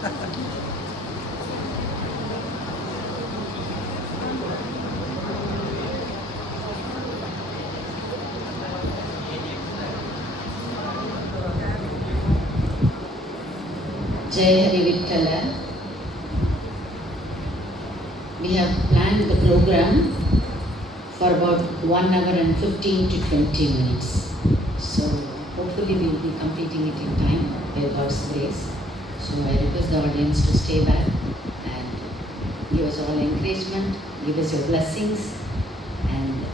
Jai Hari Vittala. We have planned the program for about 1 hour and 15 to 20 minutes. So hopefully we will be completing it in time by God's grace. So I request the audience to stay back and give us all encouragement, give us your blessings and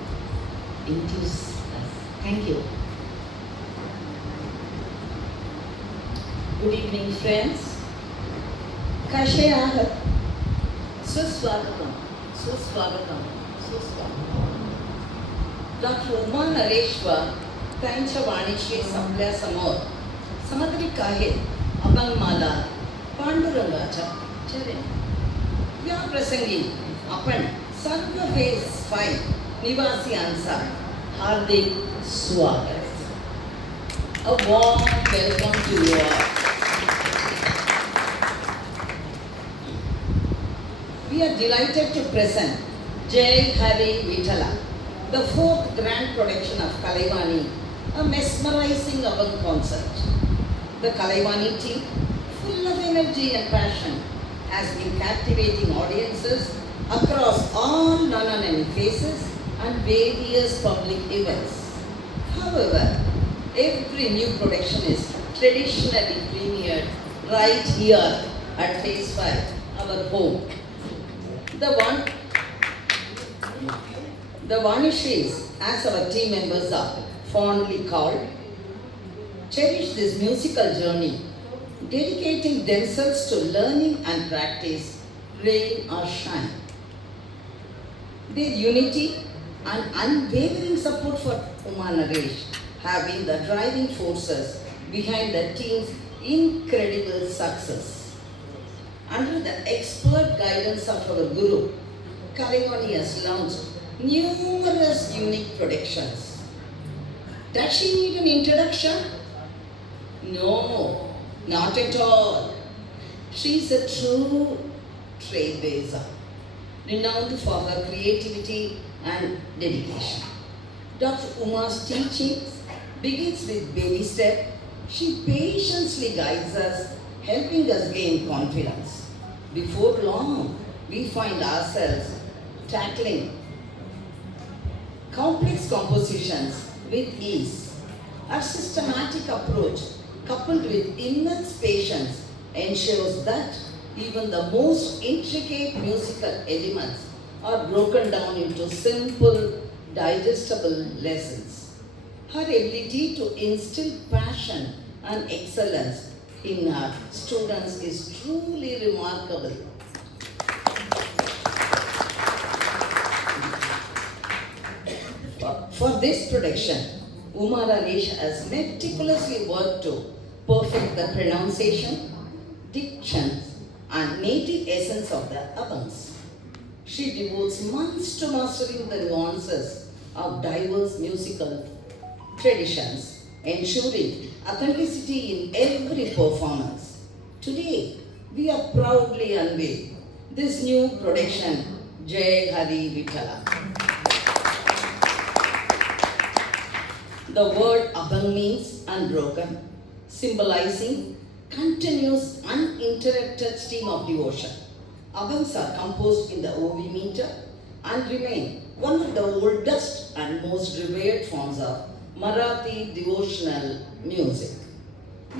infuse us. Thank you. Good evening, friends. Kashayah. Suswagatam. Suswagatam. Suswagatam. Dr. Uma Nareshwar त्यांच्या वाणीशी संपल्यासमोर सादरीत आहे अभंगमाला पांडुरंगाच्या चरणी. या प्रसंगी आपण सर्व phase 5 निवासियांचा हार्दिक स्वागत. A warm welcome to you all. We are delighted to present Jai Hari Vittala, the 4th grand production of Kalaivani, a mesmerizing Abang concert. The Kalaivani team, full of energy and passion, has been captivating audiences across all non-enemy faces and various public events. However, every new production is traditionally premiered right here at Phase 5, our home. The Vanishis, as our team members are fondly called, cherish this musical journey, dedicating themselves to learning and practice, rain or shine. Their unity and unwavering support for Uma Naresh have been the driving forces behind the team's incredible success. Under the expert guidance of our Guru, Kalaivani has launched numerous unique productions. Does she need an introduction? No, not at all. She is a true trailblazer, renowned for her creativity and dedication. Dr. Uma's teachings begins with baby step. She patiently guides us, helping us gain confidence. Before long, we find ourselves tackling complex compositions with ease. Our systematic approach, coupled with immense patience, ensures that even the most intricate musical elements are broken down into simple, digestible lessons. Her ability to instill passion and excellence in our students is truly remarkable. For this production, Uma Naresh has meticulously worked to perfect the pronunciation, diction, and native essence of the Abangs. She devotes months to mastering the nuances of diverse musical traditions, ensuring authenticity in every performance. Today, we are proudly unveiling this new production, Jai Hari Vittala. The word Abang means unbroken, symbolizing continuous uninterrupted stream of devotion. Abangs are composed in the OV meter and remain one of the oldest and most revered forms of Marathi devotional music.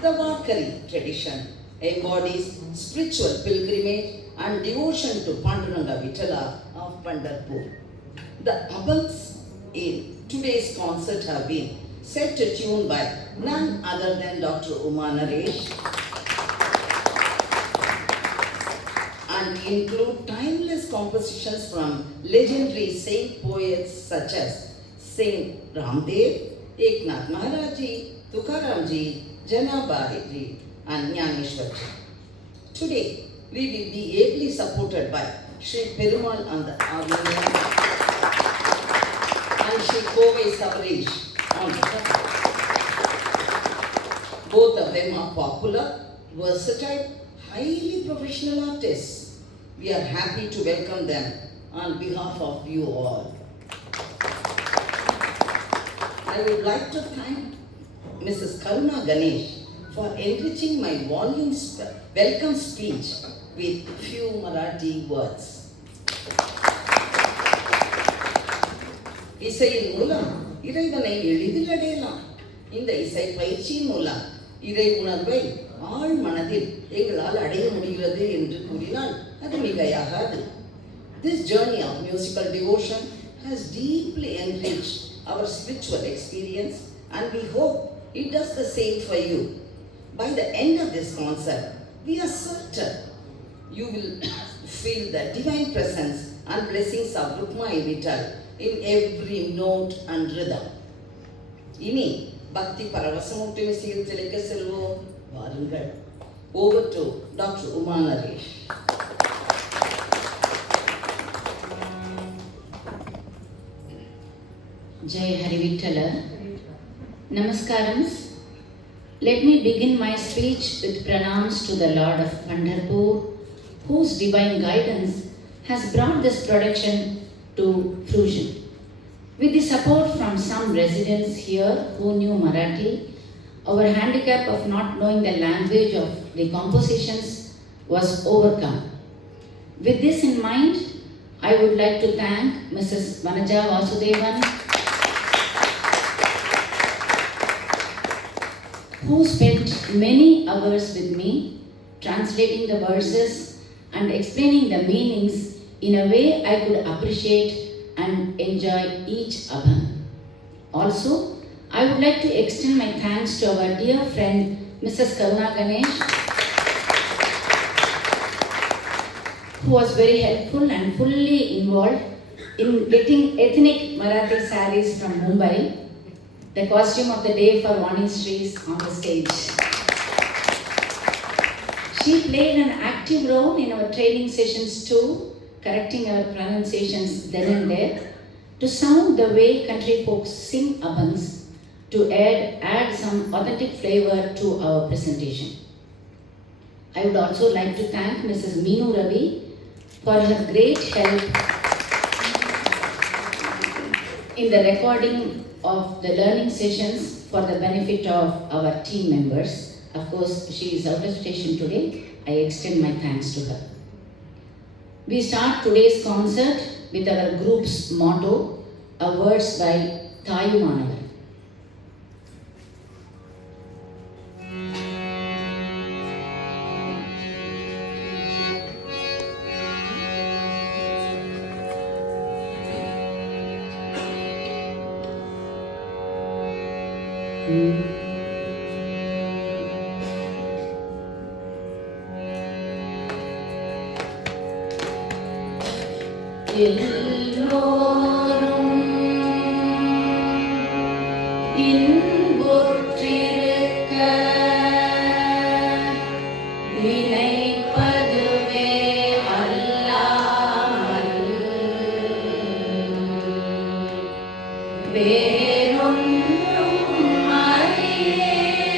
The Varkari tradition embodies spiritual pilgrimage and devotion to Panduranga Vittala of Pandharpur. The Abangs in today's concert have been set to tune by none other than Dr. Uma Naresh and include timeless compositions from legendary saint poets such as Saint Ramdev, Eknath Maharaj Ji, Tukaram Ji, Janabai Ji and Jnaneshwar Ji. Today, we will be ably supported by Sri Perumal on the harmonium and Sri Kove Sabarish on the top. Both of them are popular, versatile, highly professional artists. We are happy to welcome them on behalf of you all. I would like to thank Mrs. Karuna Ganesh for enriching my welcome speech with few Marathi words. இசையின் மூலம் இறைவனை எளிதில் அடையலாம். இந்த இசை பயிற்சியின் மூலம் இறை உணர்வை ஆழ் மனதில் எங்களால் அடைய முடிகிறது என்று கூறினால் அது மிகையாகாது. This journey of musical devotion has deeply enriched our spiritual experience, and we hope it does the same for you. By the end of this concert, we are certain you will feel the divine presence and blessings of Rukmai Vittal in every note and rhythm. இனி பக்தி பரவசமூட்டும் இசையில் திளைக்க செல்வோம். வாருங்கள். Over to Dr. Uma Naresh. Jai Hari Vittala. Namaskarams. Let me begin my speech with pranams to the Lord of Pandharpur, whose divine guidance has brought this production to fruition. With the support from some residents here who knew Marathi, our handicap of not knowing the language of the compositions was overcome. With this in mind, I would like to thank Mrs. Vanaja Vasudevan, who spent many hours with me translating the verses and explaining the meanings in a way I could appreciate and enjoy each abhan. Also, I would like to extend my thanks to our dear friend Mrs. Karuna Ganesh, who was very helpful and fully involved in getting ethnic Marathi sarees from Mumbai, the costume of the day for Vani Srees on the stage. She played an active role in our training sessions too, correcting our pronunciations then and there, to sound the way country folks sing abhangs, to add some authentic flavor to our presentation. I would also like to thank Mrs. Meenu Ravi for her great help in the recording of the learning sessions for the benefit of our team members. Of course, she is out of station today. I extend my thanks to her. We start today's concert with our group's motto, a verse by Thayu Manavar. எல்லோரும் இன்புற்றிருக்க நினைப்பதுவே அல்லாமல் வேறொன்றும் அறியேன்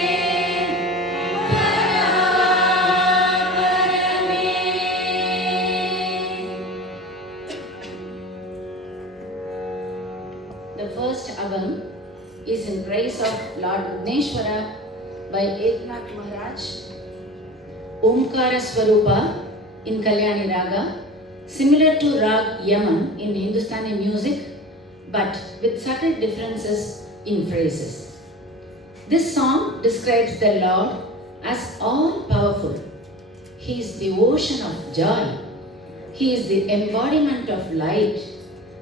பராபரமே. The first abhang is in praise of Lord Vigneshwara by Eknath Maharaj, Omkara Swarupa in Kalyani Raga, similar to Rag Yaman in Hindustani music, but with subtle differences in phrases. This song describes the Lord as all-powerful. He is the ocean of joy. He is the embodiment of light.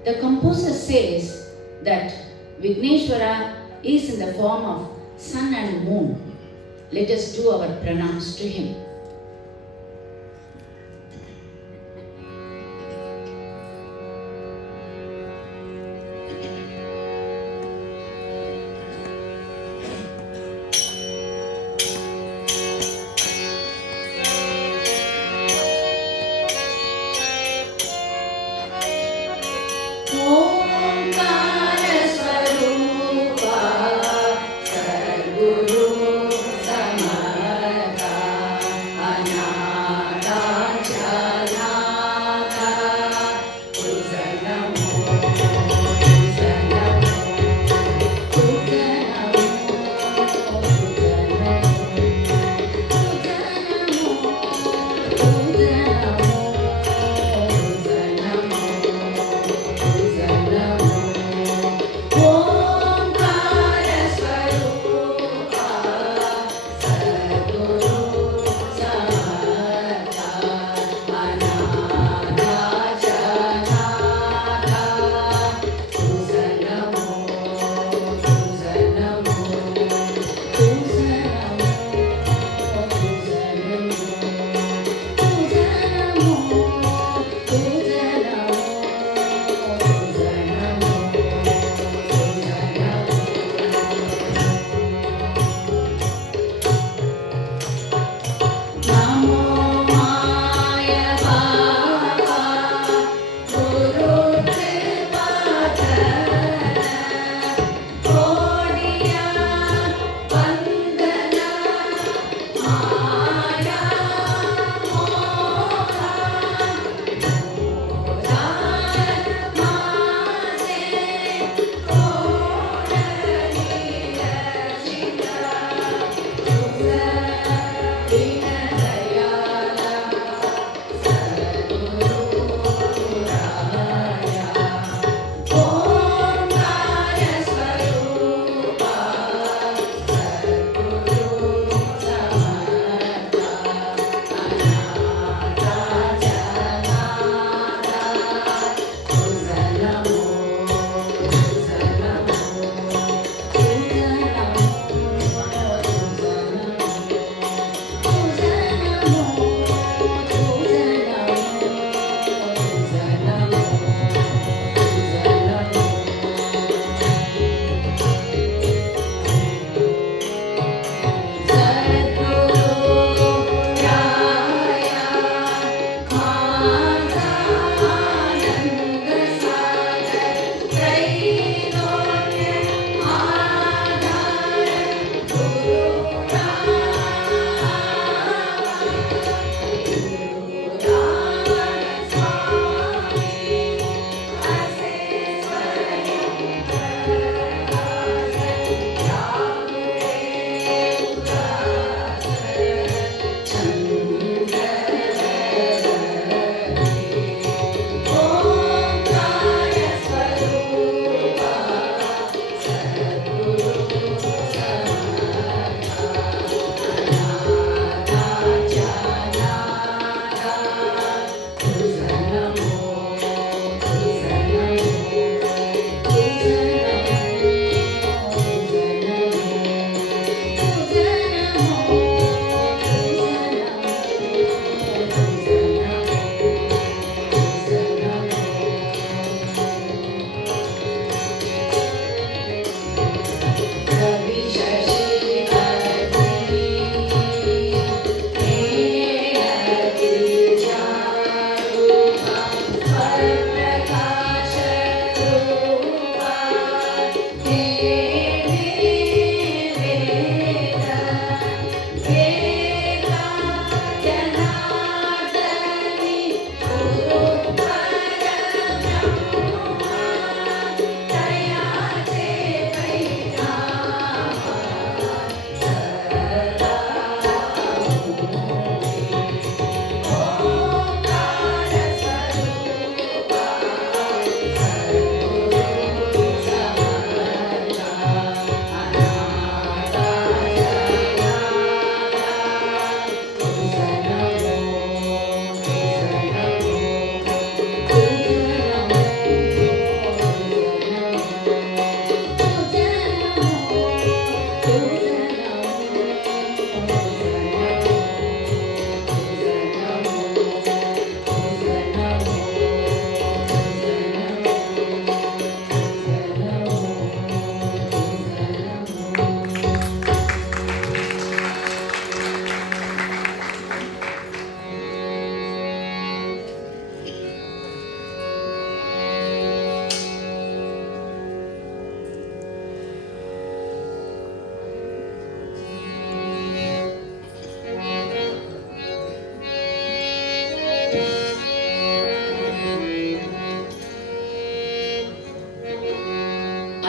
The composer says that Vigneshwara is in the form of sun and moon. Let us do our pranams to him. Omkara Swarupa Sadguru Samartha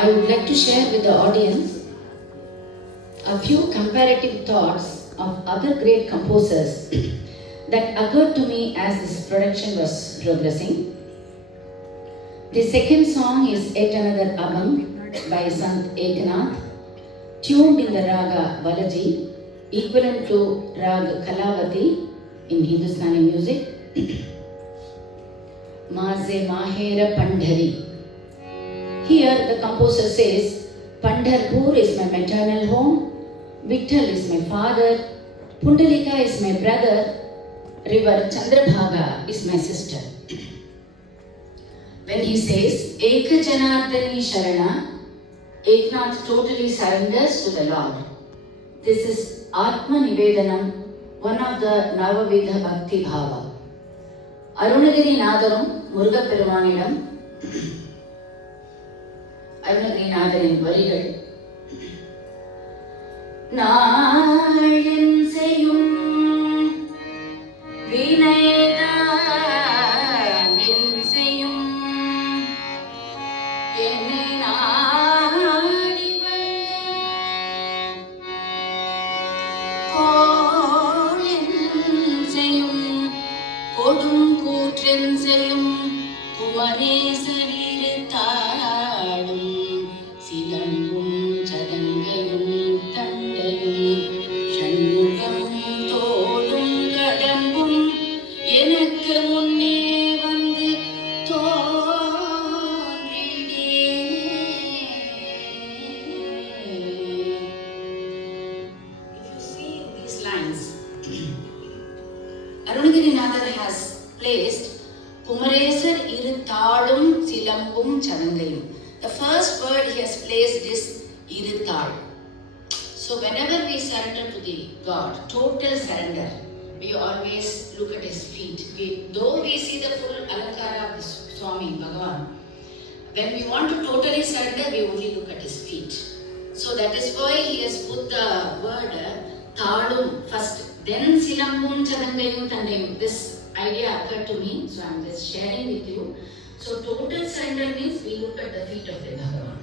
I would like to share with the audience a few comparative thoughts of other great composers that occurred to me as this production was progressing. The second song is Yet Another Abhang by Sant Eknath, tuned in the raga Balaji, equivalent to Rag Kalavati in Hindustani music. Maze Mahera Pandhari. Here the composer says, Pandharpur is my maternal home, Vitthal is my father, Pundalika is my brother, river Chandrabhaga is my sister. When he says, Eka Janardani Sharana, Eknath totally surrenders to the Lord. This is Atma Nivedanam, one of the Navavidha Bhakti Bhava. Arunagiri Nadarum, Muruga Perumanidam, Arunagiri Nadarin Varigal. Naalin Seyum, Vinayda Nalin Seyum, Ene Naadi Vanda, Kolin Seyum, Kodum Kutrin Seyum, Kumare Sarir Tadum, Silangum Chadangayum Tandayum, Shanmugam Tolum Kadambum, Enakku Munne Vandu If you see these lines, Arunagirinathar has placed Kumaresar Iruthalum Silambum Chadangayum. The first word he has placed is Iruthal. So whenever we surrender to the God, total surrender, we always look at his feet. Though we see the full alankara of the Swami Bhagavan, when we want to totally surrender, we only look at his feet. So that is why he has put the word Thalum first, then Silambum Chadangayum Tandayum. This idea occurred to me, so I am just sharing with you. So total surrender means we look at the feet of the Bhagavan.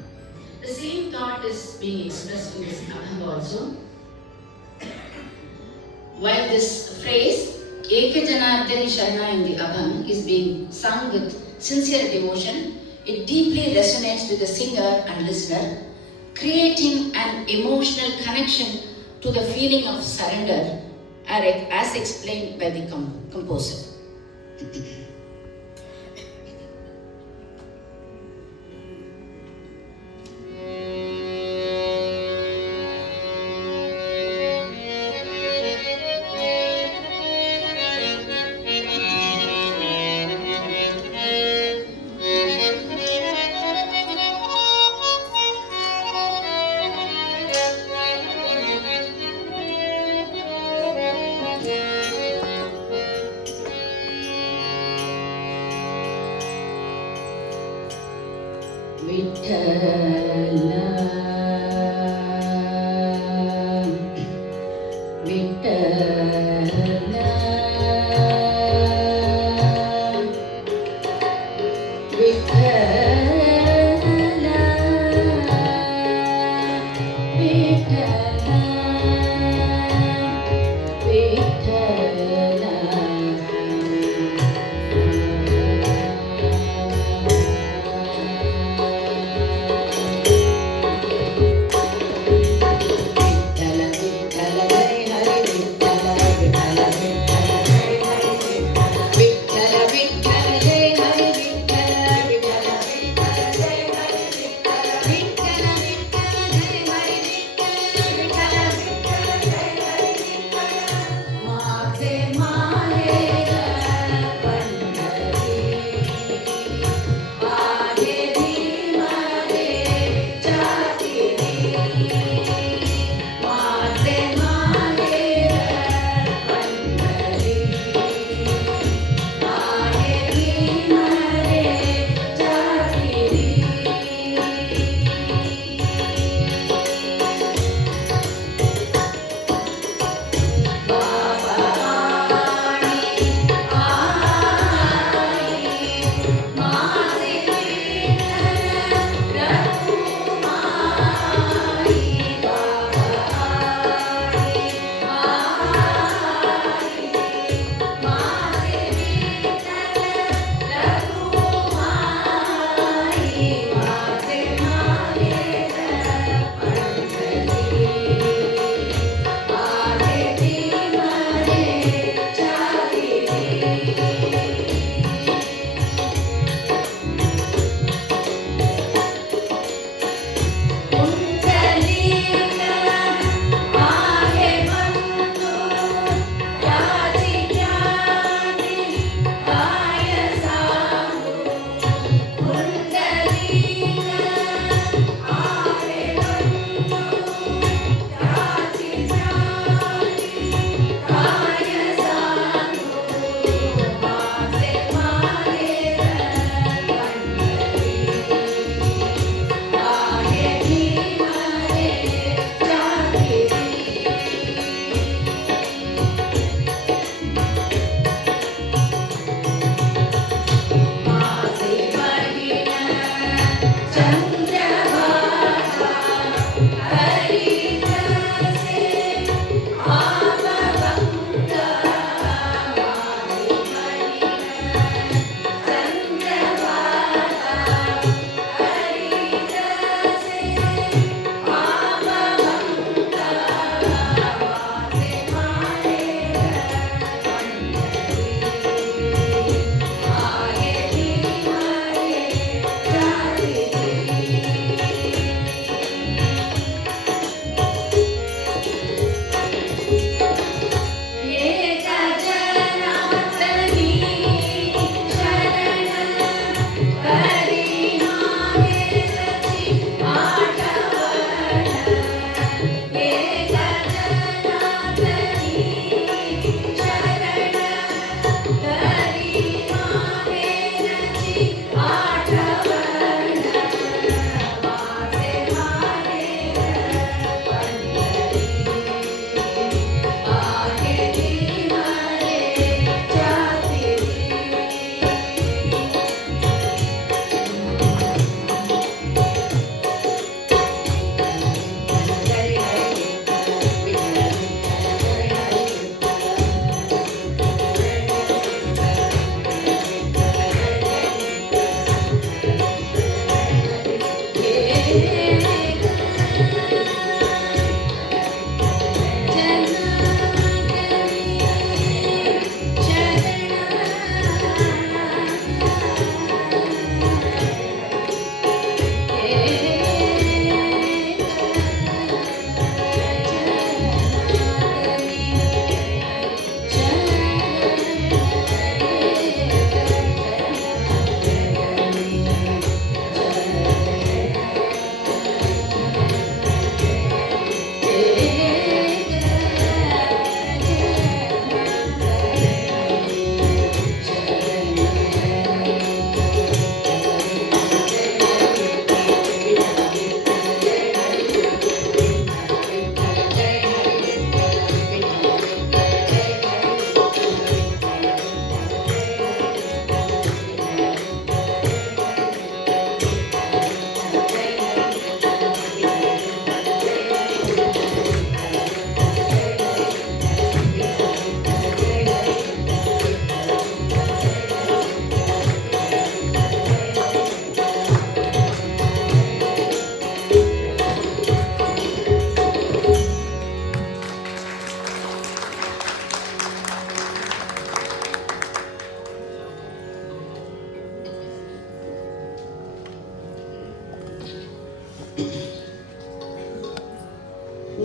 The same thought is being expressed in this Abhang also. While this phrase, Eka Janardani Sharana in the Abhang is being sung with sincere devotion, it deeply resonates with the singer and listener, creating an emotional connection to the feeling of surrender as explained by the composer.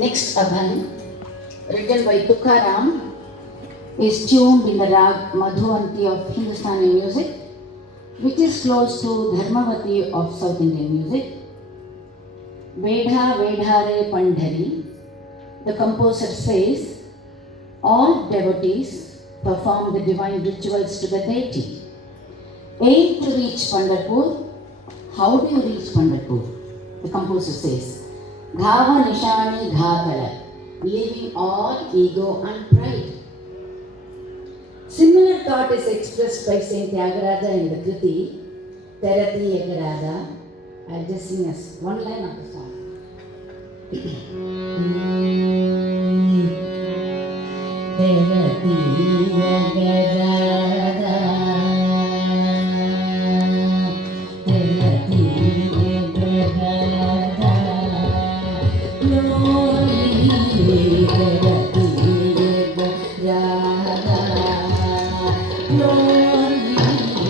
next Abhan, written by Tukaram, is tuned in the rag Madhuvanti of Hindustani music, which is close to Dharmavati of South Indian music. Vedha Vedhare Pandhari, the composer says, all devotees perform the divine rituals to the deity. Aim to reach Pandharpur. How do you reach Pandharpur? The composer says, Dhava Nishani Dhatala, leaving all ego and pride. Similar thought is expressed by Saint Tyagaraja in the Kriti, Terati Yagarada. I'll just sing us one line of the song. Terati Yagarada, Terati Yagarada, Glory Terati Yagarada, Glory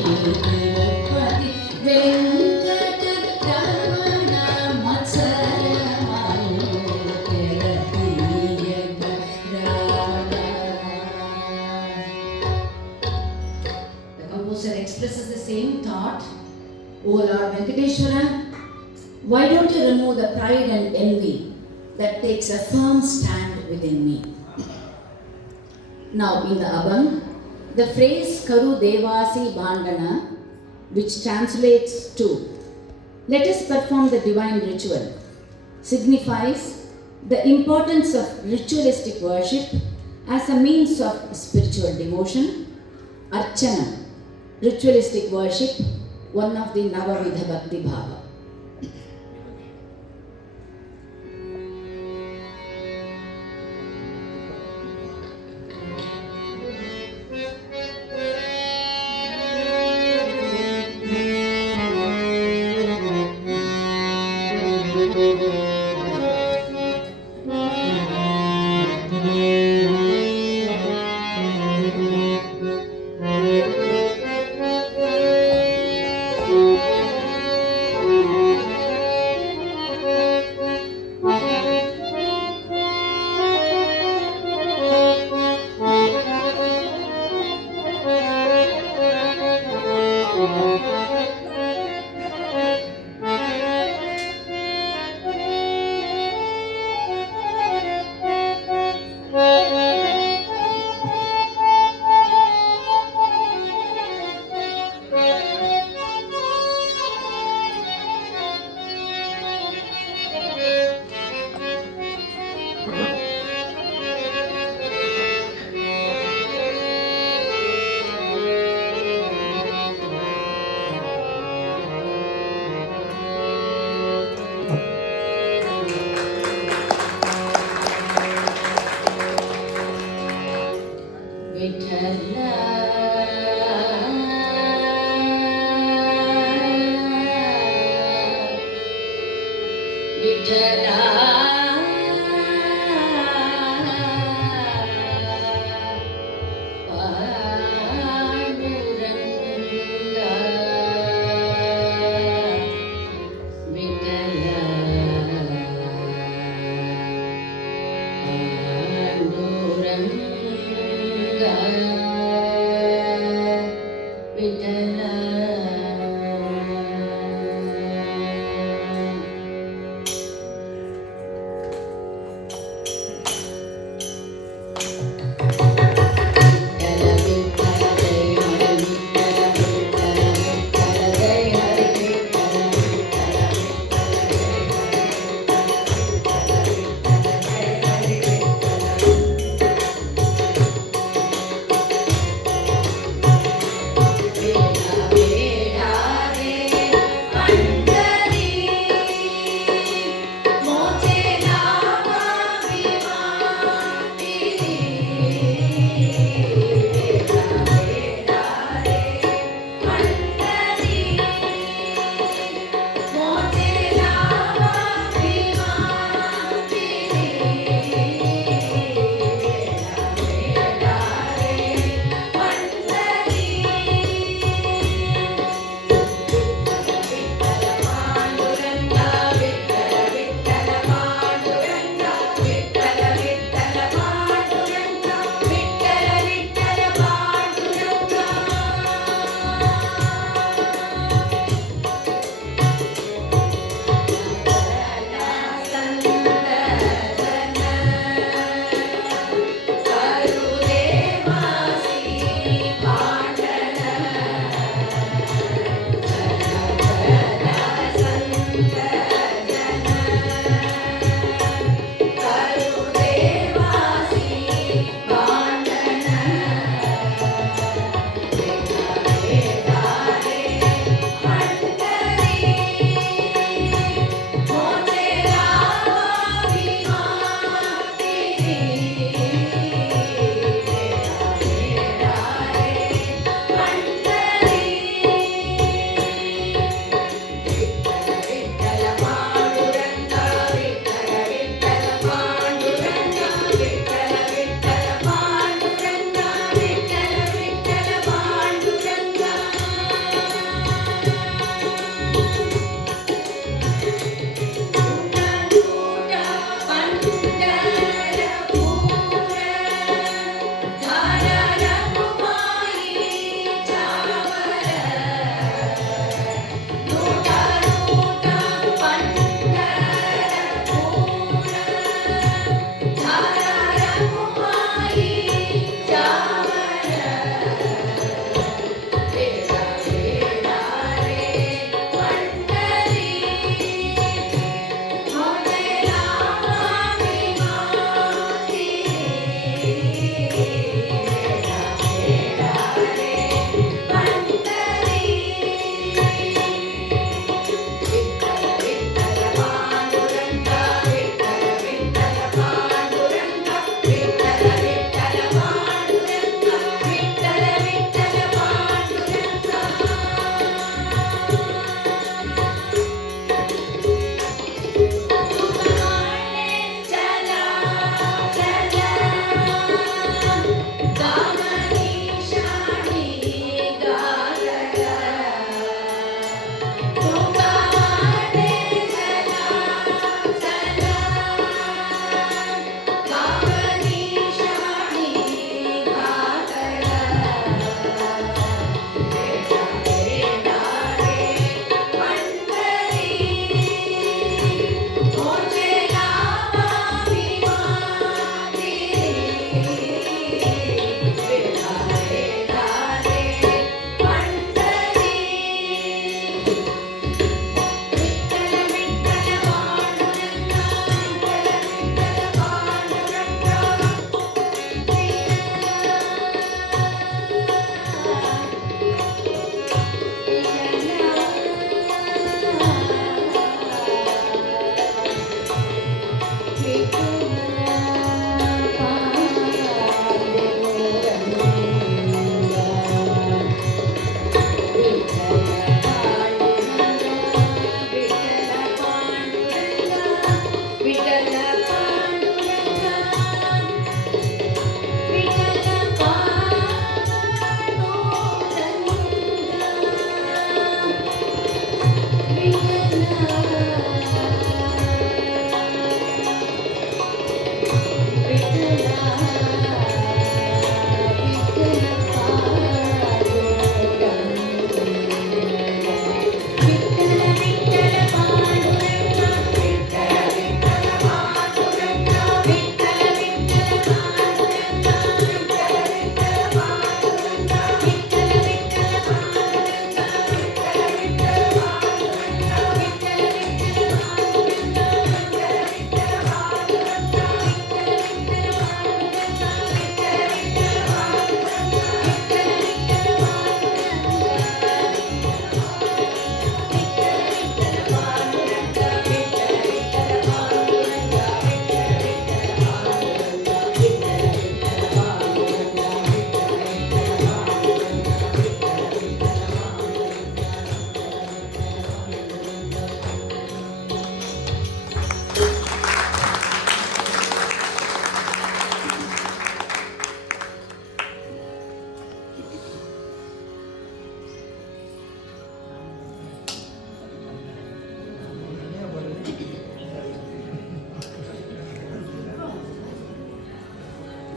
Tirupati Venkataramana Matsaramanu Terati Yagarada. The composer expresses the same thought. O Lord Venkateshwara, why don't you remove the pride and envy that takes a firm stand within me? Now in the Abhang, the phrase Karu Devasi Bandhana, which translates to let us perform the divine ritual, signifies the importance of ritualistic worship as a means of spiritual devotion. Archana, ritualistic worship, one of the Navavidha Bhakti Bhava.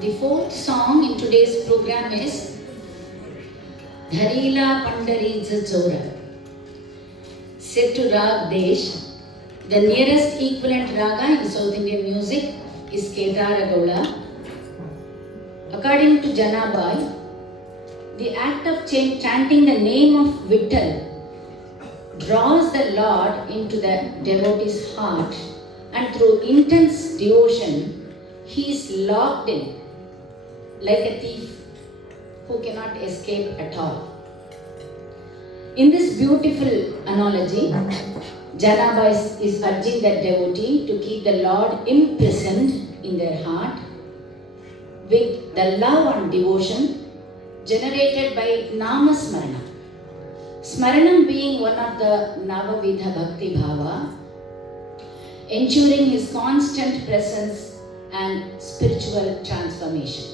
The fourth song in today's program is Dharila Pandaridza Chora, set to Rag Desh. The nearest equivalent raga in South Indian music is Kedara Gaula. According to Janabai, the act of chanting the name of Vittal draws the Lord into the devotee's heart, and through intense devotion, he is locked in like a thief who cannot escape at all. In this beautiful analogy, Janaba is urging the devotee to keep the Lord imprisoned in their heart with the love and devotion generated by Nama Smarana. Smaranam being one of the Navavidha Bhakti Bhava, ensuring his constant presence and spiritual transformation.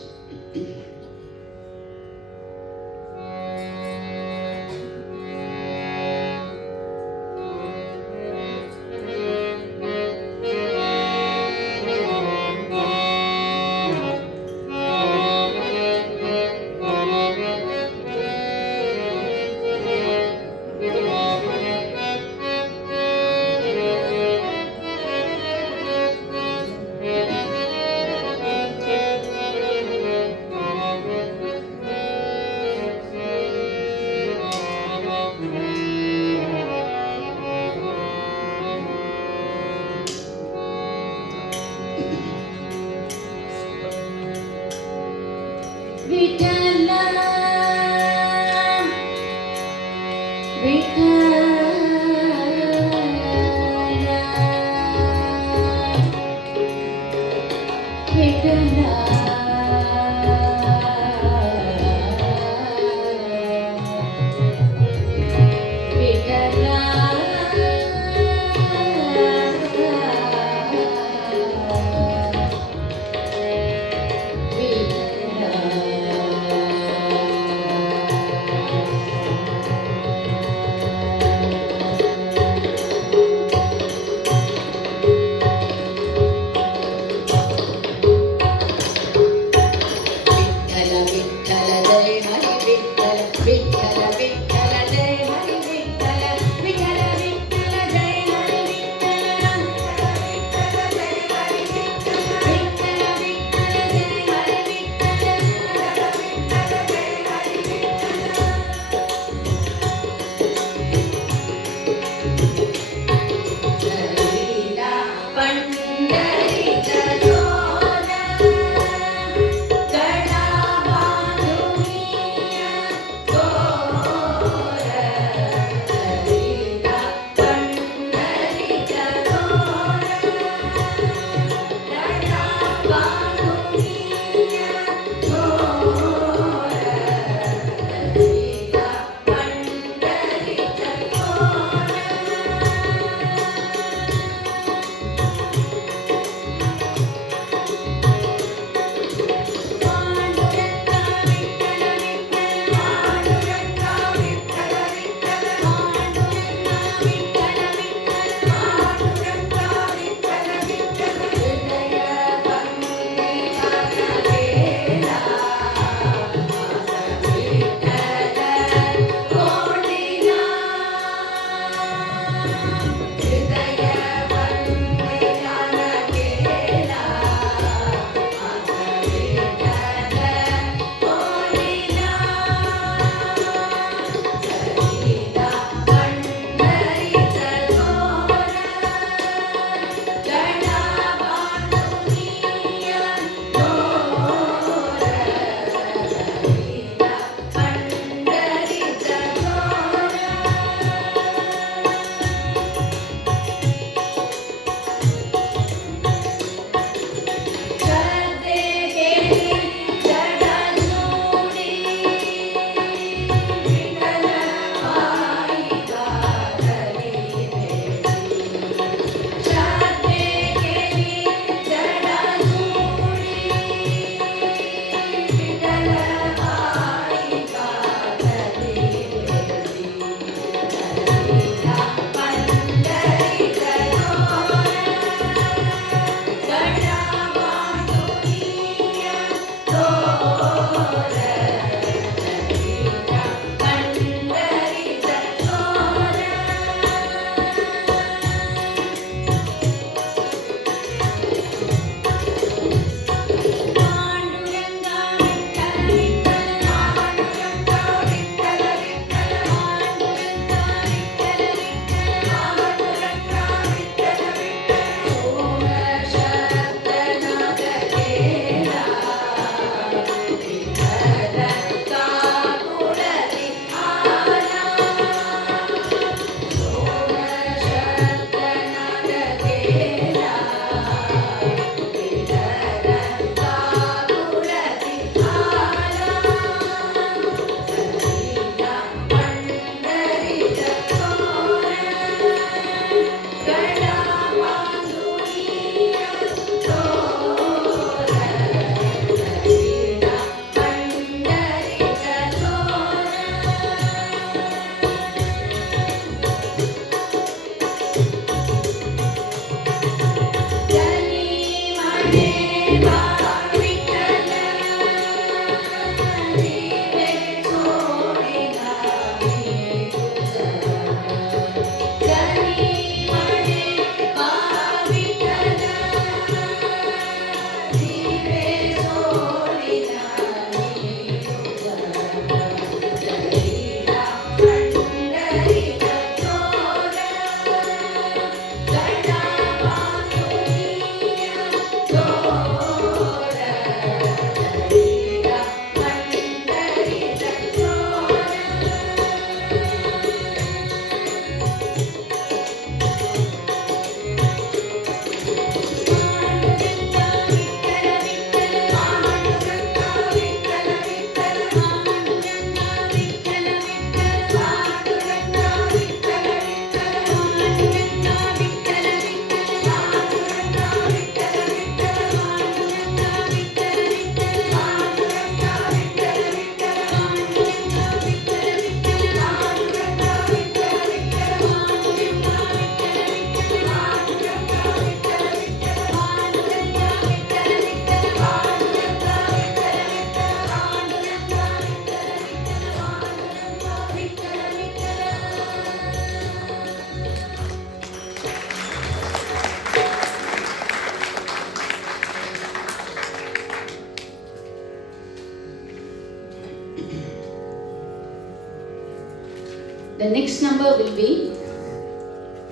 The next number will be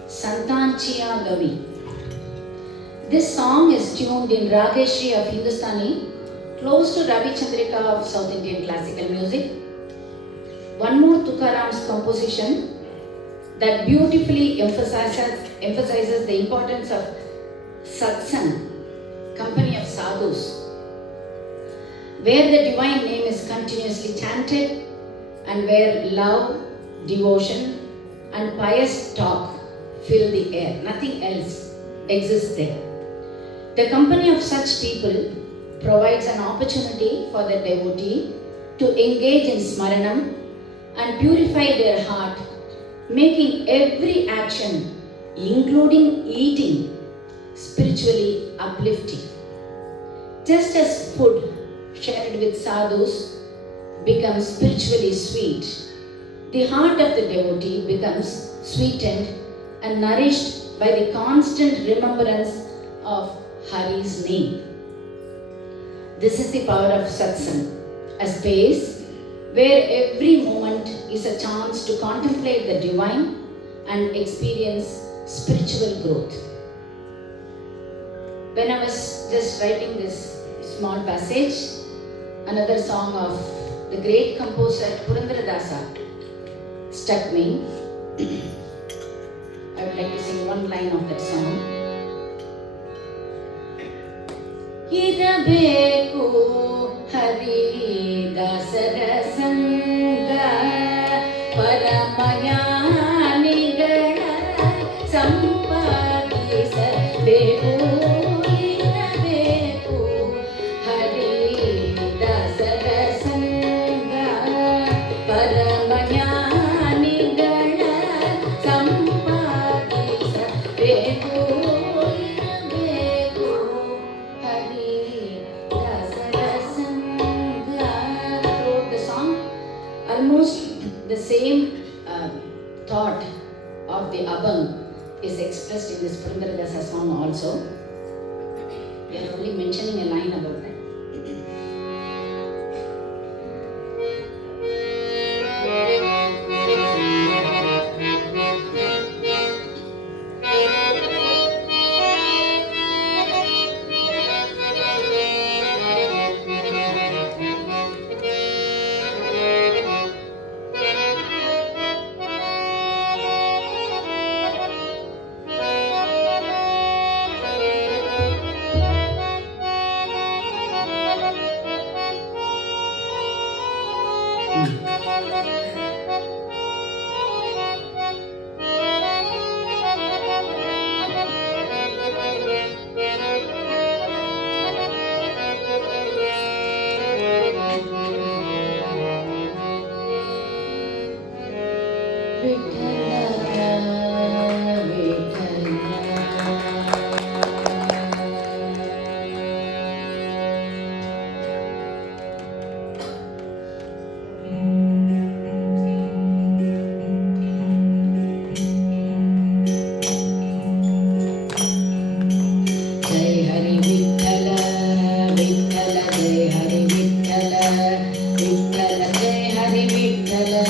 Santanchiya Gavi. This song is tuned in Rageshri of Hindustani, close to Ravi Chandrika of South Indian classical music. One more Tukaram's composition that beautifully emphasizes the importance of satsang, company of sadhus, where the divine name is continuously chanted and where love, devotion and pious talk fill the air. Nothing else exists there. The company of such people provides an opportunity for the devotee to engage in smaranam and purify their heart, making every action, including eating, spiritually uplifting. Just as food shared with sadhus becomes spiritually sweet, the heart of the devotee becomes sweetened and nourished by the constant remembrance of Hari's name. This is the power of satsang, a space where every moment is a chance to contemplate the divine and experience spiritual growth. When I was just writing this small passage, another song of the great composer Purandaradasa struck me. I would like to sing one line of that song. ಇರಬೇಕು ಹರಿದಾಸರ ಸಂಗ ಪರಮಜ್ಞಾನಿಗಳ ಸಂಪಾದಿಸಬೇಕು. ಇರಬೇಕು ಹರಿದಾಸರ ಸಂಗ ಪರಮಜ್ಞಾನಿಗಳ ಸಂಪಾದಿಸಬೇಕು. Almost the same thought of the Abang is expressed in this Purandaradasa song also. We are only mentioning a line about that. Vittala, Jai Hari Vittala, Vittala Jai Hari Vittala.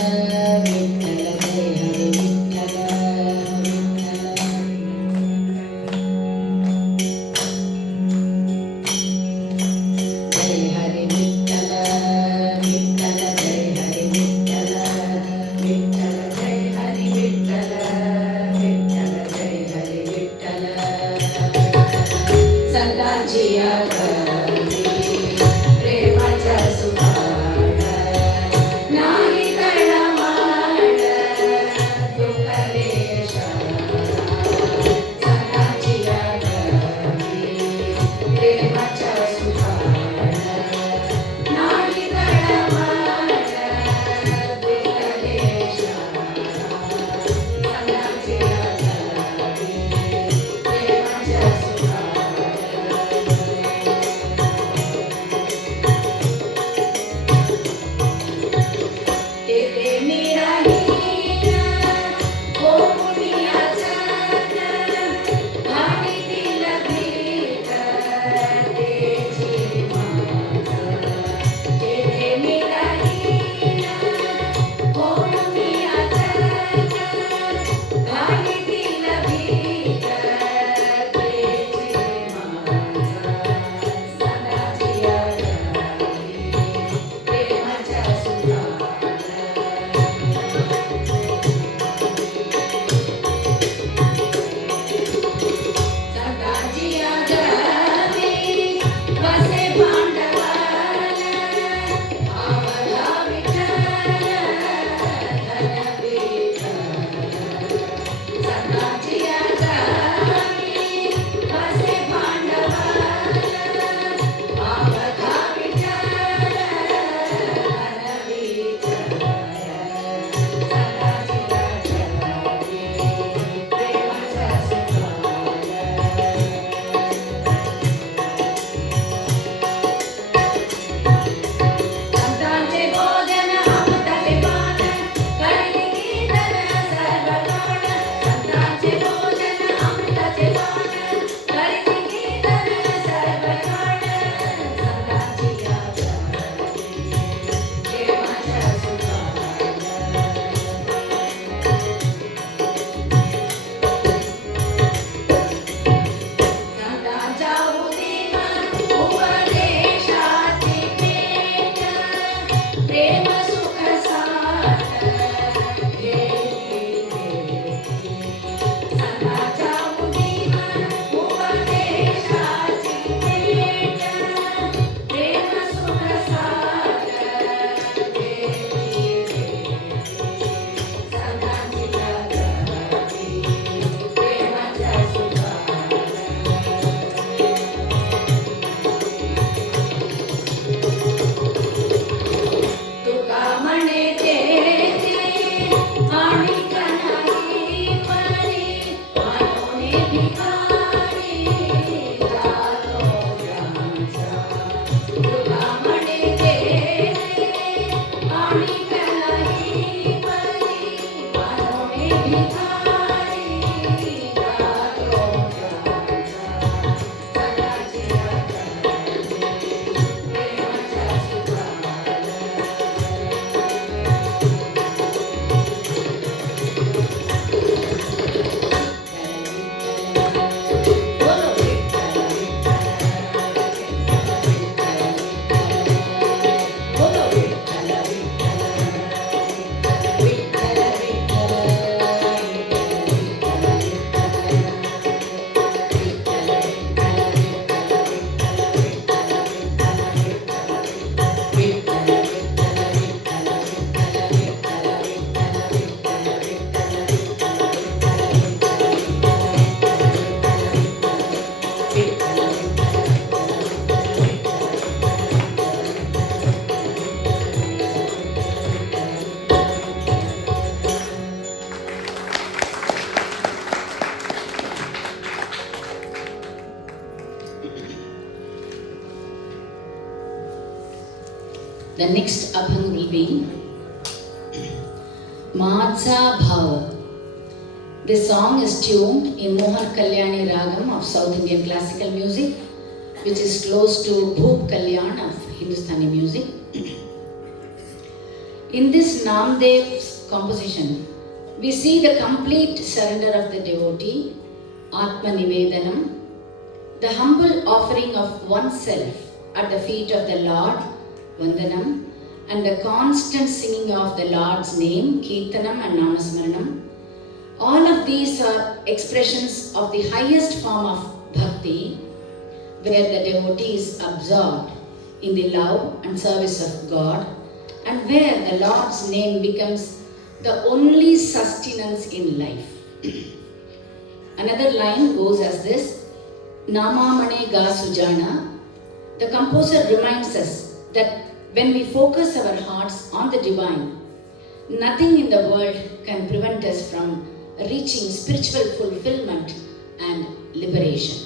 The next abhang will be Madza Bhava. This song is tuned in Mohan Kalyani Ragam of South Indian classical music, which is close to Bhoop Kalyan of Hindustani music. In this Namdev's composition, we see the complete surrender of the devotee, Atma Nivedanam, the humble offering of oneself at the feet of the Lord, Vandanam, and the constant singing of the Lord's name, Kirtanam and Namasmaranam. All of these are expressions of the highest form of bhakti, where the devotee is absorbed in the love and service of God, and where the Lord's name becomes the only sustenance in life. Another line goes as this: Namamane ga sujana. The composer reminds us that when we focus our hearts on the divine, nothing in the world can prevent us from reaching spiritual fulfillment and liberation.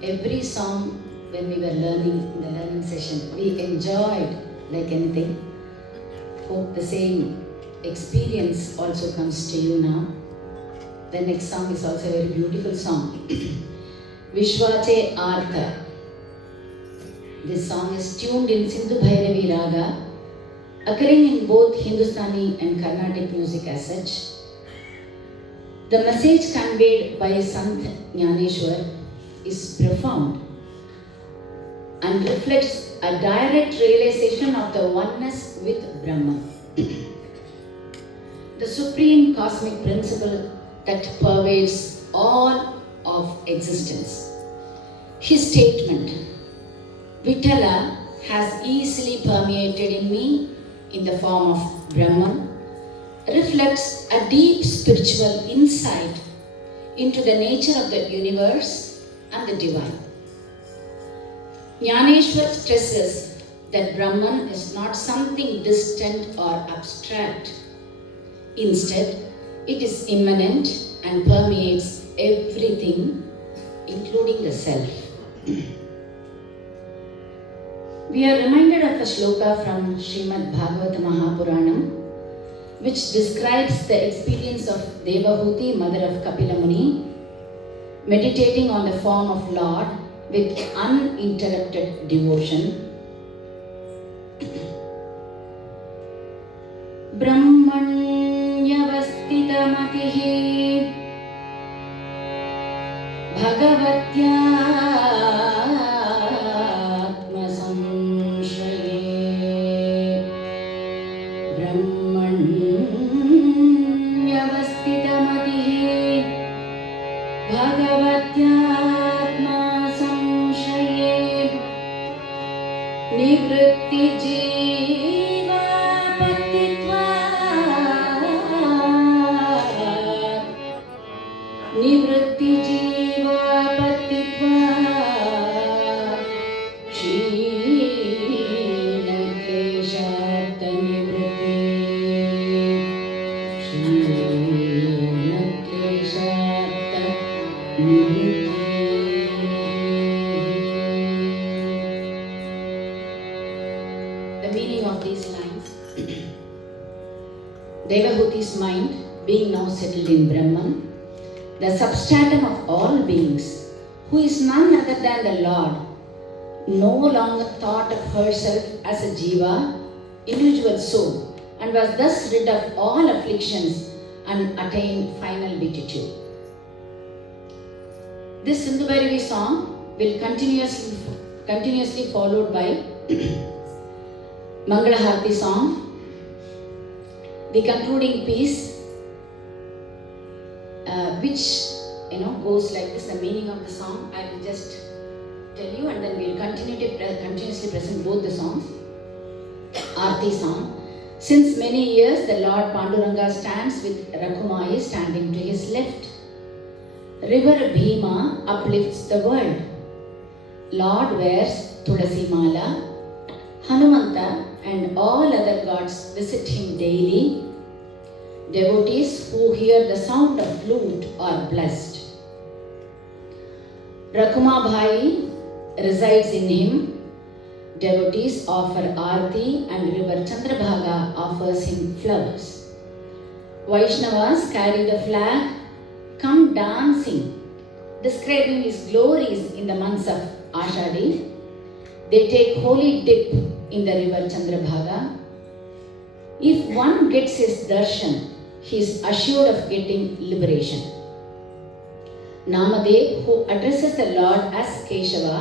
Every song when we were learning in the learning session, we enjoyed like anything. Hope the same experience also comes to you now. The next song is also a very beautiful song. Vishwache Artha. This song is tuned in Sindhu Bhairavi Raga, occurring in both Hindustani and Carnatic music as such. The message conveyed by Sant Jnaneshwar is profound and reflects a direct realization of the oneness with Brahma, the supreme cosmic principle that pervades all of existence. His statement, Vittala has easily permeated in me in the form of Brahman, reflects a deep spiritual insight into the nature of the universe and the divine. Jnaneshwar stresses that Brahman is not something distant or abstract. Instead, it is immanent and permeates everything, including the self. We are reminded of a shloka from Srimad Bhagavata Mahapuranam, which describes the experience of Devahuti, mother of Kapila Muni, meditating on the form of Lord with uninterrupted devotion. Brahmanyavasthitamatihi Bhagavatya samshaye. Brahmanyavasthitamatihi Bhagavatya samshaye. Nivritti jiva patitvat. Nivritti jiva patitvat. Kshina kleshartha nivritti. Kshina kleshartha nivritti. The meaning of these lines. Devahuti's mind, being now settled in Brahman, the substratum of all beings, who is none other than the Lord, no longer thought of herself as a jiva, individual soul, and was thus rid of all afflictions and attained final beatitude. This Sindhu Bhairavi song will continuously followed by Mangala Harati song, the concluding piece, which goes like this. The meaning of the song I will just tell you, and then we will continuously present both the songs. Aarti song. Since many years, the Lord Panduranga stands with Rakumayi standing to his left. River Bhima uplifts the world. Lord wears Tulasi Mala. Hanumanta and all other gods visit him daily. Devotees who hear the sound of flute are blessed. Rakuma Bhai resides in him. Devotees offer Aarti and river Chandrabhaga offers him flowers. Vaishnavas carry the flag, come dancing, describing his glories in the months of Ashadi. They take holy dip in the river Chandrabhaga. If one gets his darshan, he is assured of getting liberation. Namadev, who addresses the Lord as Keshava,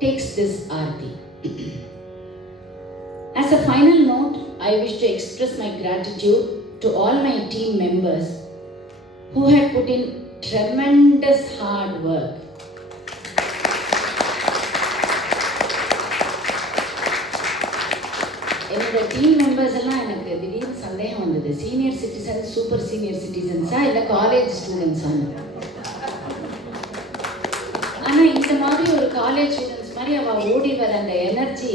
takes this arti. As a final note, I wish to express my gratitude to all my team members who had put in tremendous hard work. என்னோட team members எல்லாம் எனக்கு திடீர்னு சந்தேகம் வந்தது, senior citizen super senior சிட்டிசன்ஸா இல்லை college ஸ்டூடெண்ட்ஸான்னு. ஆனால் இந்த மாதிரி ஒரு காலேஜ் ஸ்டூடெண்ட்ஸ் மாதிரி அவள் ஓடி வர அந்த எனர்ஜி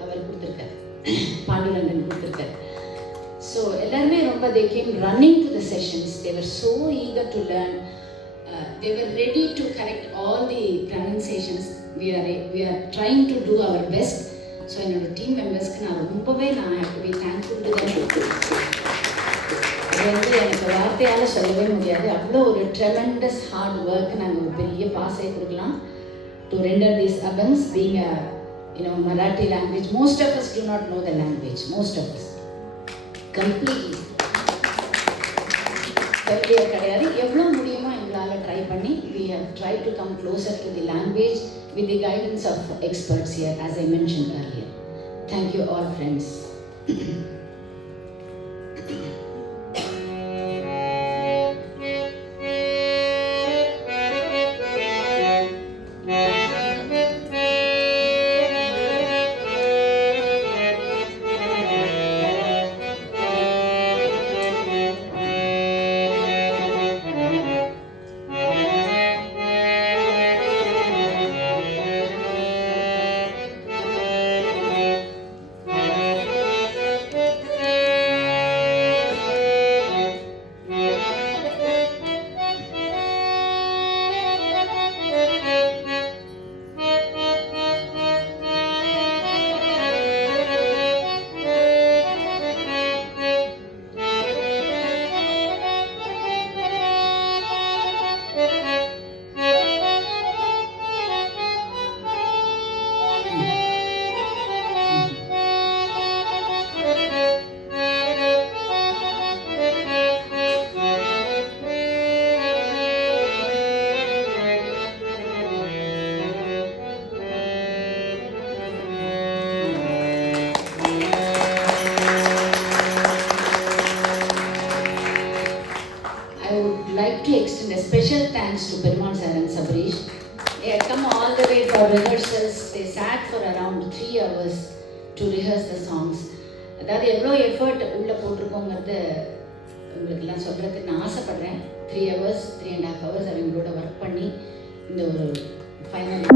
அவர் கொடுத்துருக்காரு, பாண்டுரங்கன் கொடுத்துருக்காரு. ஸோ எல்லாருமே ரொம்ப they came running to the sessions. They were so eager to learn. They were ready to correct all the pronunciations. We are trying to do our best. So என்னோட டீம் மெம்பர்ஸ்க்கு நான் ரொம்பவே have to be thankful to them. அது வந்து எனக்கு வார்த்தையால் சொல்லவே முடியாது. அவ்வளோ ஒரு ட்ரெமெண்டஸ் ஹார்ட் ஒர்க். நாங்கள் ஒரு பெரிய பாஸே கொடுக்கலாம் to render these abans being a Marathi language. Most of us do not know the language. Most of us completely கிடையாது. எவ்வளோ முடியுமோ எங்களால் ட்ரை பண்ணி we have tried to come closer to the language with the guidance of experts here, as I mentioned earlier. Thank you all, friends. Special thanks to Perumal sir and Sabrish. They had come all the way for rehearsals. They sat for around 3 hours to rehearse the songs. அதாவது எவ்வளோ effort உள்ளே போட்டிருக்கோங்கிறது உங்களுக்கெல்லாம் சொல்கிறதுக்கு நான் ஆசைப்பட்றேன். 3 hours 3.5 hours அவங்களோட work பண்ணி இந்த ஒரு final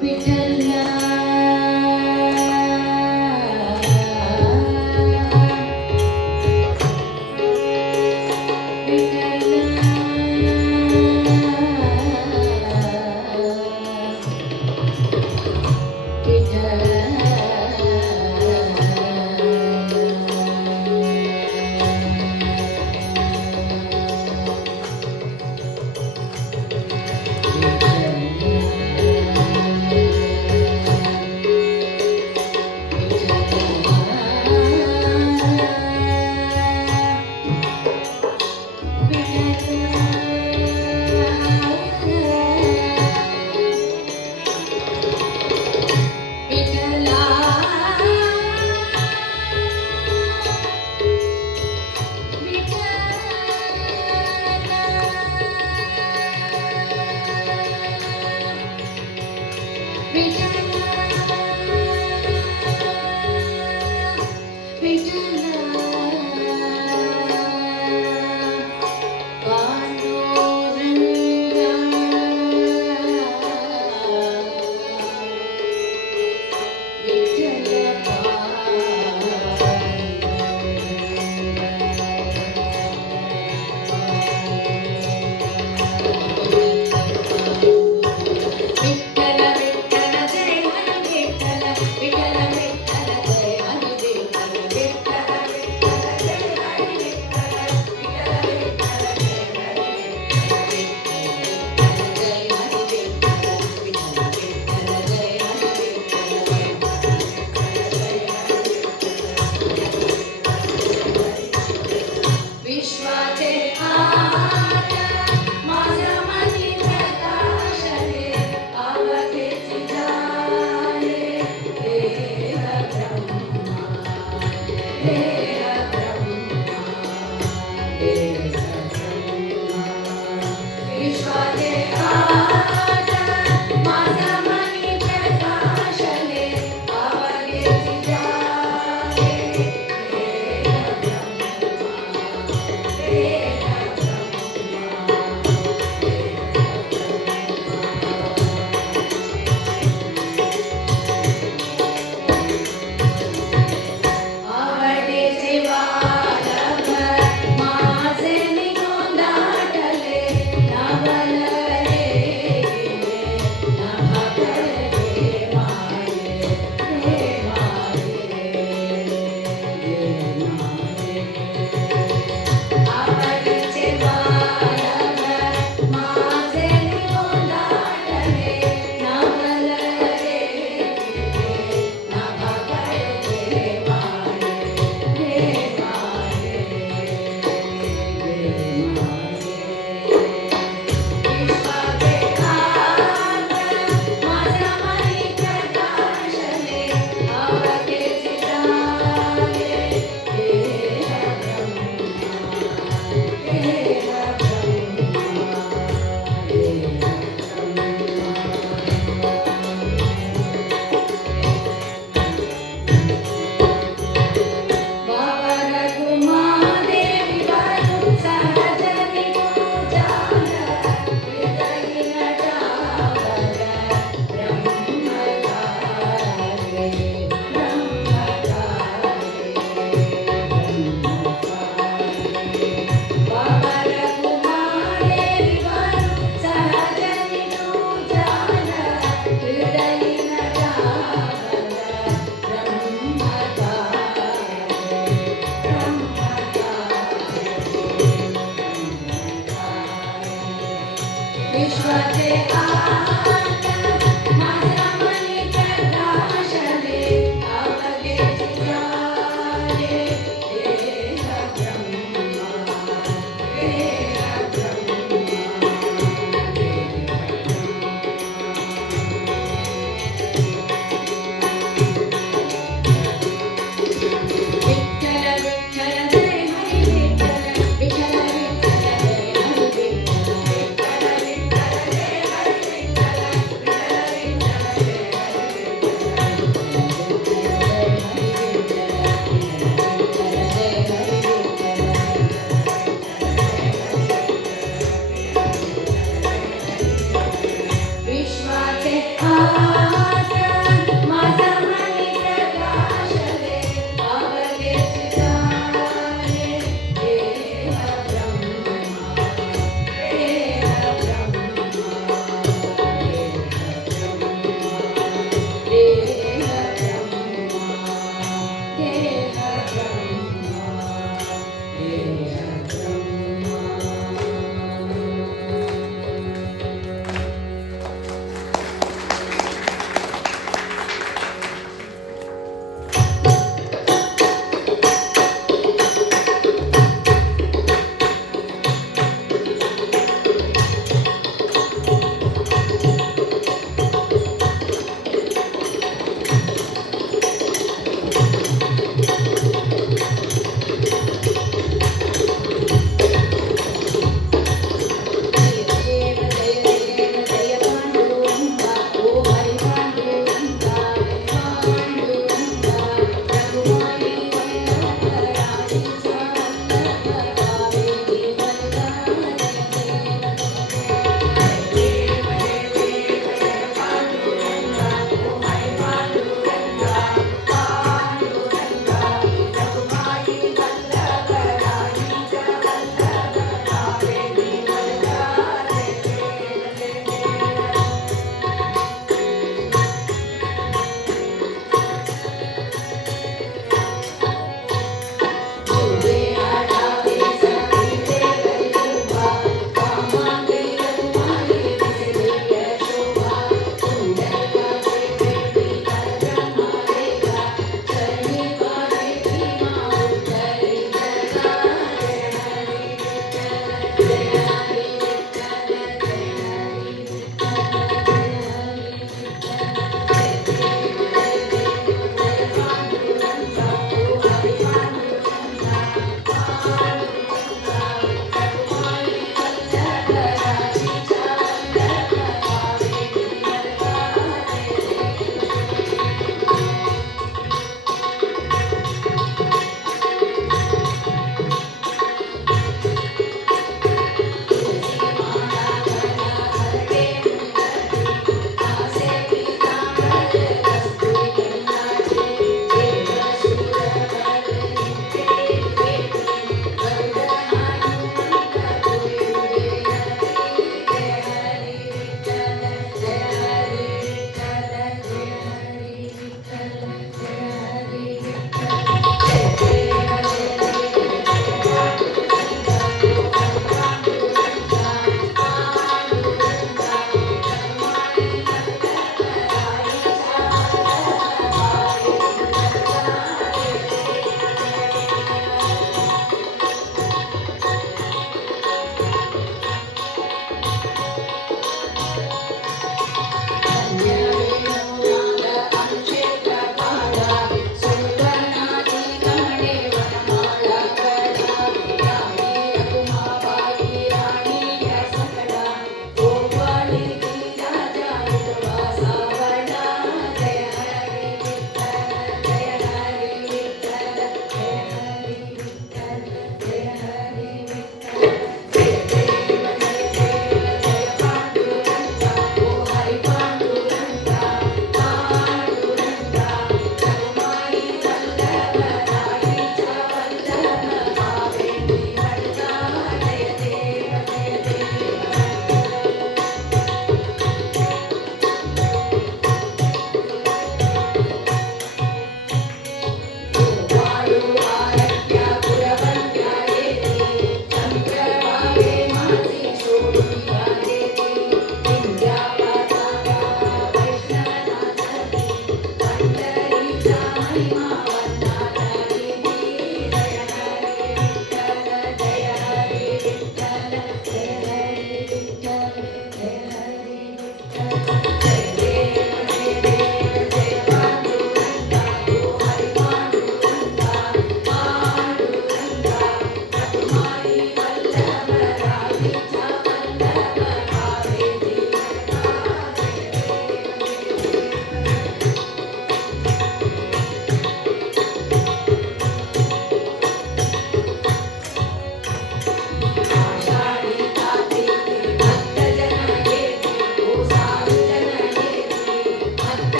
Vittala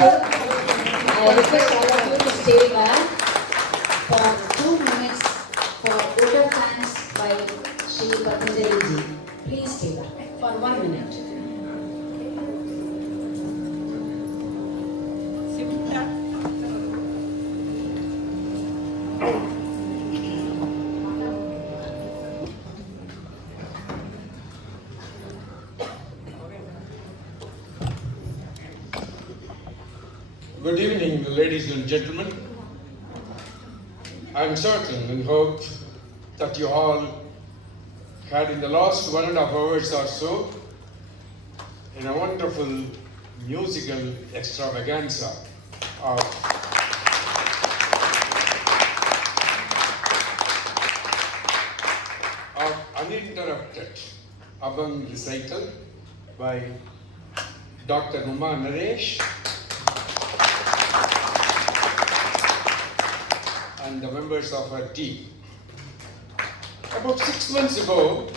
I request all of you to stay back for 2 minutes for vote of thanks by Shri Patanjali ji. Please stay back for 1 minute. Good evening, ladies and gentlemen. I'm certain and hope that you all had in the last 1.5 hours or so in a wonderful musical extravaganza of uninterrupted Abang recital by Dr. Uma Naresh and the members of her team. About 6 months ago,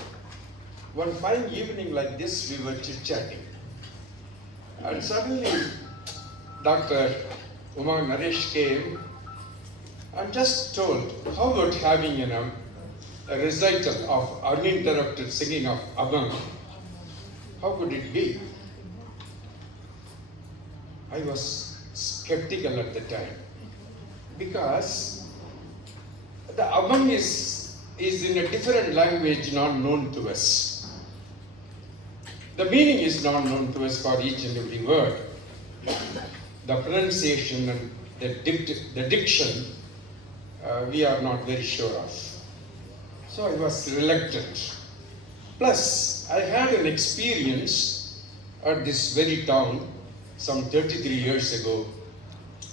one fine evening like this, we were chit-chatting. And suddenly, Dr. Uma Naresh came and just told, how about having a recital of uninterrupted singing of Abang? How could it be? I was skeptical at the time because the Abang is in a different language not known to us. The meaning is not known to us for each and every word. The pronunciation and the diction, we are not very sure of. So I was reluctant. Plus, I had an experience at this very town some 33 years ago.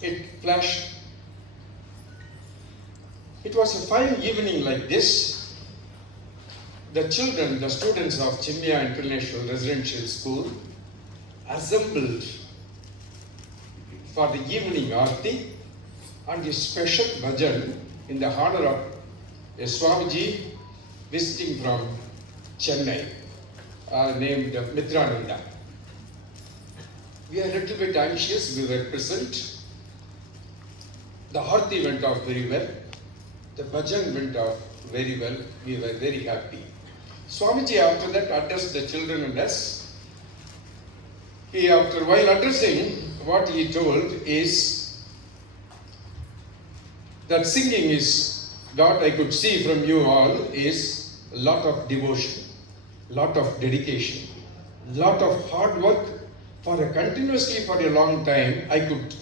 It flashed. It was a fine evening like this. The children, the students of Chimya International Residential School assembled for the evening aarti and a special bhajan in the honor of a Swamiji visiting from Chennai, named Mitrananda. We were a little bit anxious, we were present. The aarti went off very well. The bhajan went off very well. We were very happy. Swamiji after that addressed the children and us. While addressing, what he told is that singing is, what I could see from you all is a lot of devotion, lot of dedication, lot of hard work continuously for a long time. I could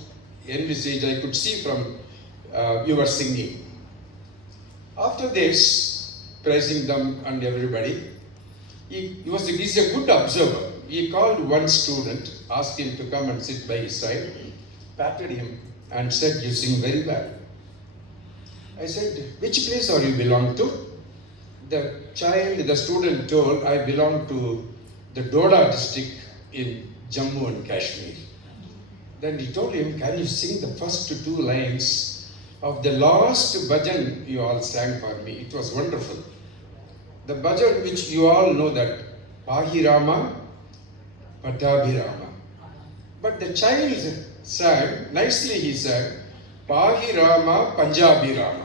envisage, I could see from your singing. After this, praising them and everybody, he's a good observer. He called one student, asked him to come and sit by his side, patted him and said, "You sing very well." I said, "Which place are you belong to?" The student told, "I belong to the Doda district in Jammu and Kashmir." Then he told him, "Can you sing the first 2 lines of the last bhajan you all sang for me?" It was wonderful. The bhajan which you all know, that Pahirama, Pattabhirama. But the child sang, nicely he sang, Pahirama, Punjabirama.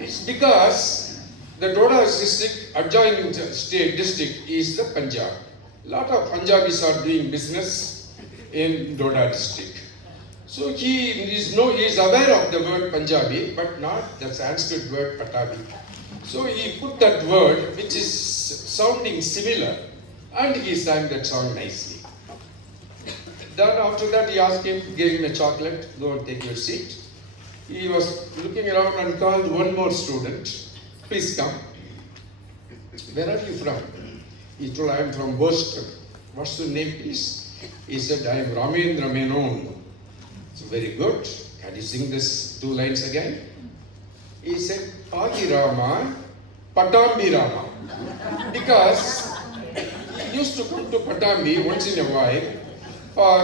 It's because the Doda district, adjoining state district, is the Punjab. A lot of Punjabis are doing business in Doda district. So he is aware of the word Punjabi, but not the Sanskrit word Patabi. So he put that word, which is sounding similar, and he sang that song nicely. Then after that, he asked him, gave him a chocolate, "Go and take your seat." He was looking around and called one more student, "Please come." "Where are you from?" He told, "I am from Boston." "What's your name, please?" He said, "I am Ramendra Menon." "So very good. Can you sing this 2 lines again?" He said, "Pahirama, Patambirama." Because he used to come to Patambi once in a while for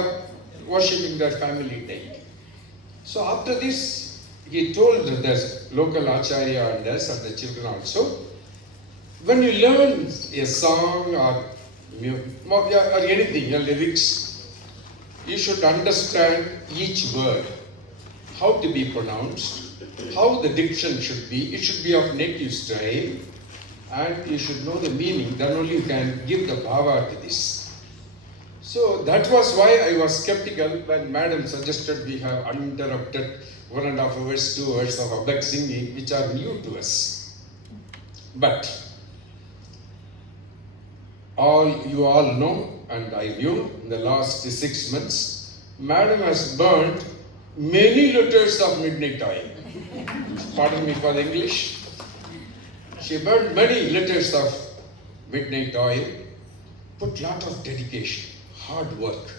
worshipping their family deity. So after this, he told the local acharya and us and the children also, when you learn a song or anything, your lyrics, you should understand each word, how to be pronounced, how the diction should be. It should be of native style, and you should know the meaning. Then only you can give the bhava to this. So that was why I was skeptical when Madam suggested we have uninterrupted 1.5 hours, 2 hours of Abhak singing, which are new to us. But you all know, and I knew in the last 6 months, Madam has burned many liters of midnight oil. Pardon me for the English. She burned many liters of midnight oil, put lot of dedication, hard work,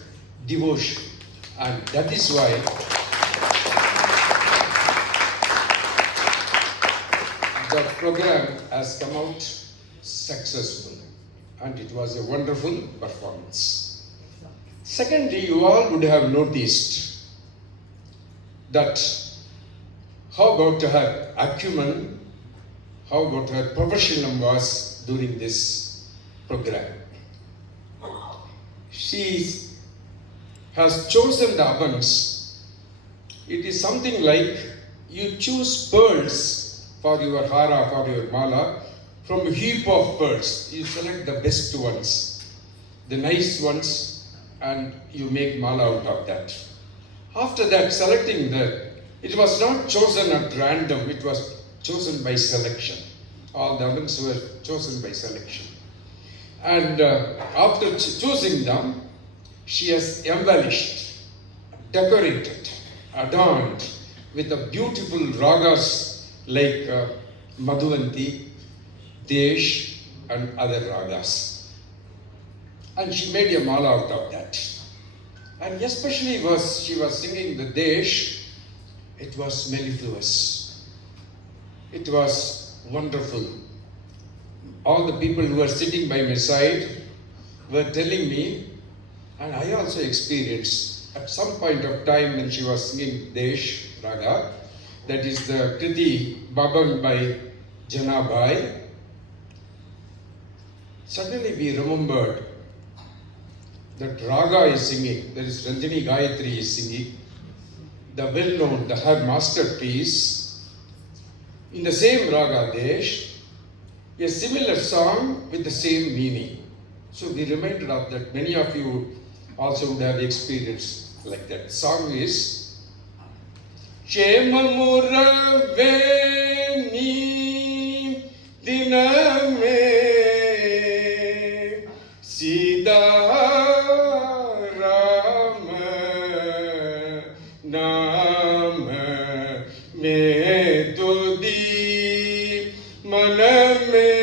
devotion, and that is why the program has come out successful, and it was a wonderful performance. Secondly, you all would have noticed that how about her acumen, how about her professionalism was during this program. She has chosen the abans. It is something like you choose pearls for your hara, for your mala, from a heap of pearls. You select the best ones, the nice ones, and you make mala out of that. After that, selecting it was not chosen at random, it was chosen by selection. All the abans were chosen by selection. And after choosing them, she has embellished, decorated, adorned with the beautiful ragas like Madhuvanti, Desh, and other ragas. And she made a mala out of that. And especially she was singing the Desh. It was mellifluous. It was wonderful. All the people who were sitting by my side were telling me, and I also experienced at some point of time when she was singing Desh Raga, that is the Kriti Babang by Janabai. Suddenly we remembered that Raga is singing, that is Ranjani Gayatri is singing, the well-known, her masterpiece, in the same Raga Desh, a similar song with the same meaning. So we reminded of that. Many of you also would have experienced like that. Song is Shemamura Veni Diname Sida Rama Nama Me Todi Maname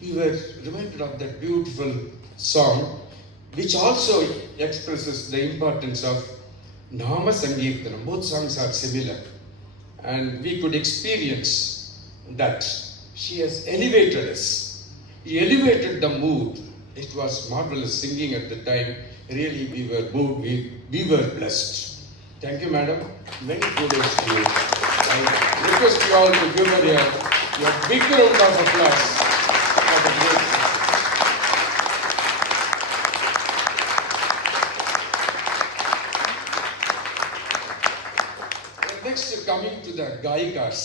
We were reminded of that beautiful song, which also expresses the importance of Nama Sankirtanam. Both songs are similar, and we could experience that she has elevated us. He elevated the mood. It was marvelous singing at the time. Really, we were moved. We were blessed. Thank you, madam. Many kudos to you. I request you all to give her a big round of applause for the great. Next, coming to the Gayikas,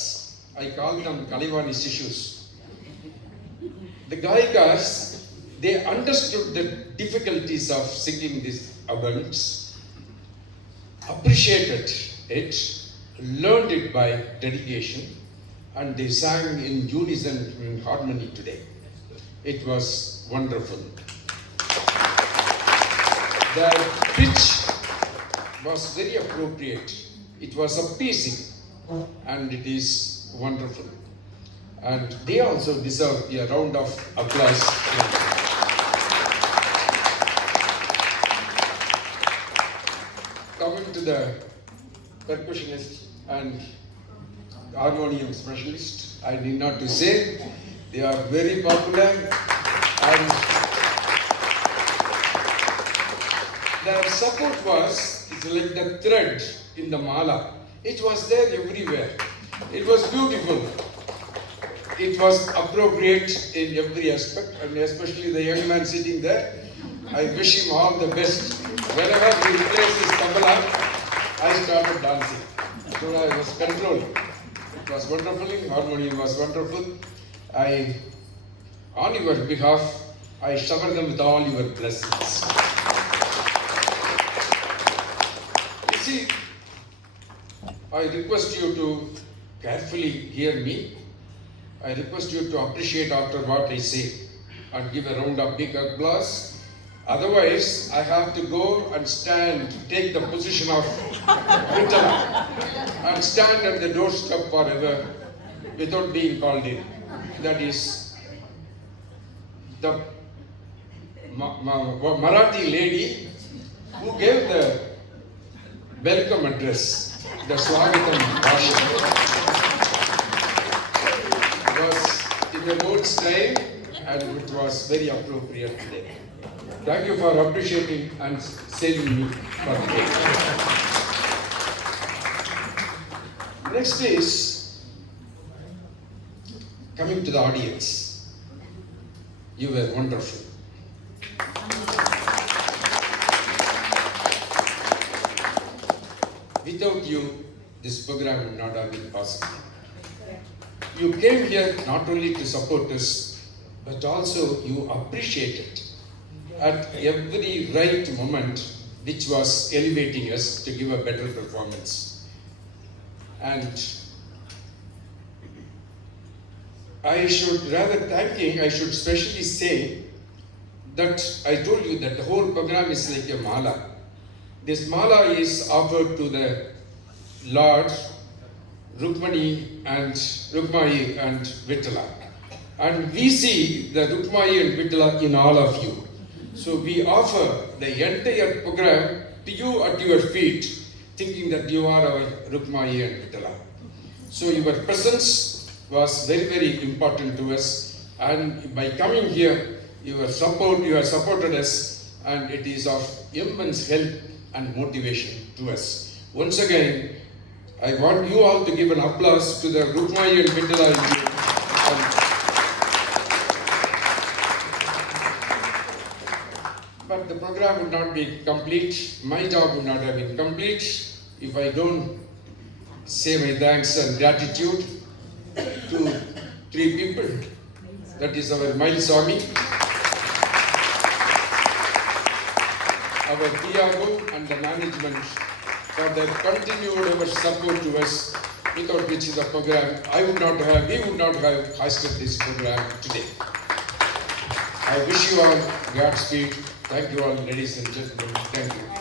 I call them Kalivani Shishus. The Gayikas, they understood the difficulties of singing these abans, appreciated it, learned it by dedication, and they sang in unison, in harmony today. It was wonderful. The pitch was very appropriate. It was appeasing, and it is wonderful. And they also deserve a round of applause. Coming to the percussionist and harmonium specialist, I need not to say, they are very popular, and The support was, it's like the thread in the mala. It was there everywhere. It was beautiful. It was appropriate in every aspect, and especially the young man sitting there. I wish him all the best. Whenever he plays his tabla, I started dancing. So I was controlling. It was wonderful. Harmonium was wonderful. On your behalf, I shower them with all your blessings. You see, I request you to carefully hear me. I request you to appreciate after what I say and give a round of big applause. Otherwise, I have to go and stand, take the position of Vittala and stand at the doorstep forever without being called in. That is the Marathi lady who gave the welcome address, the Swagatam Bhashan. Was in the mood style and it was very appropriate today. Thank you for appreciating and saving me for the day. Next is coming to the audience. You were wonderful. Without you, this program would not have been possible. You came here not only to support us, but also you appreciated at every right moment which was elevating us to give a better performance. And I should especially say that I told you that the whole program is like a mala. This mala is offered to the Lord, Rukmani and Vittala. And we see the Rukmani and Vittala in all of you. So we offer the entire program to you at your feet, thinking that you are our Rukmani and Vittala. So your presence was very, very important to us. And by coming here, you have supported us, and it is of immense help and motivation to us. Once again, I want you all to give an applause to the Rukmani and Vittala. But the program would not be complete, my job would not have been complete if I don't say my thanks and gratitude to three people. That is our Mail Swami, our PRO and the management for their continued support to us, without which the program we would not have hosted this program today. I wish you all Godspeed. Thank you all, ladies and gentlemen. Thank you.